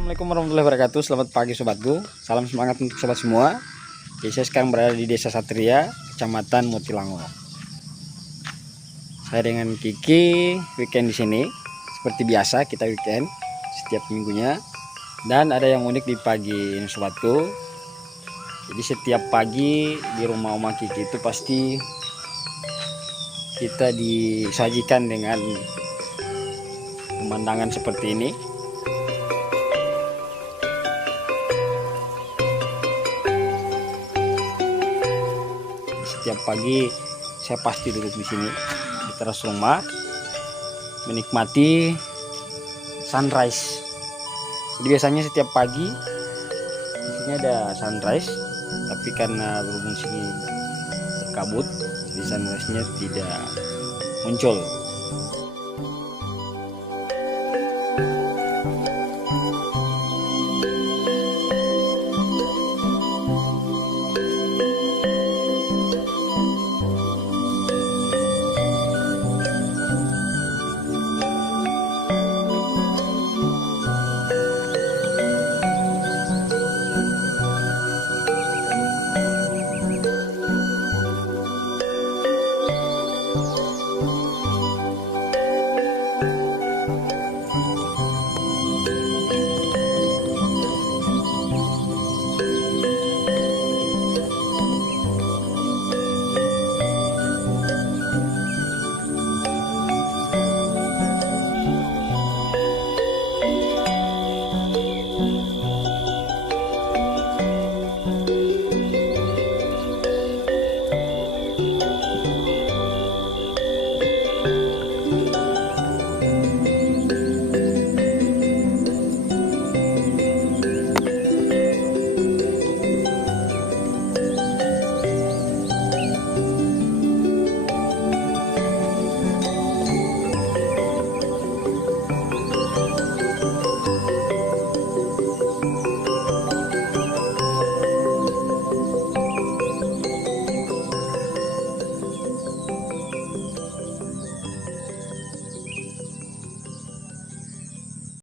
Assalamualaikum warahmatullahi wabarakatuh. Selamat pagi sobatku. Salam semangat untuk sobat semua. Jadi saya sekarang berada di Desa Satria, Kecamatan Motilango. Saya dengan Kiki weekend di sini. Seperti biasa kita weekend setiap minggunya. Dan ada yang unik di pagi ini sobatku. Jadi setiap pagi di rumah Oma Kiki itu pasti kita disajikan dengan pemandangan seperti ini. Setiap pagi saya pasti duduk di sini di teras rumah menikmati sunrise. Jadi biasanya setiap pagi di sini ada sunrise, tapi karena berhubung sini berkabut, jadi sunrise-nya tidak muncul.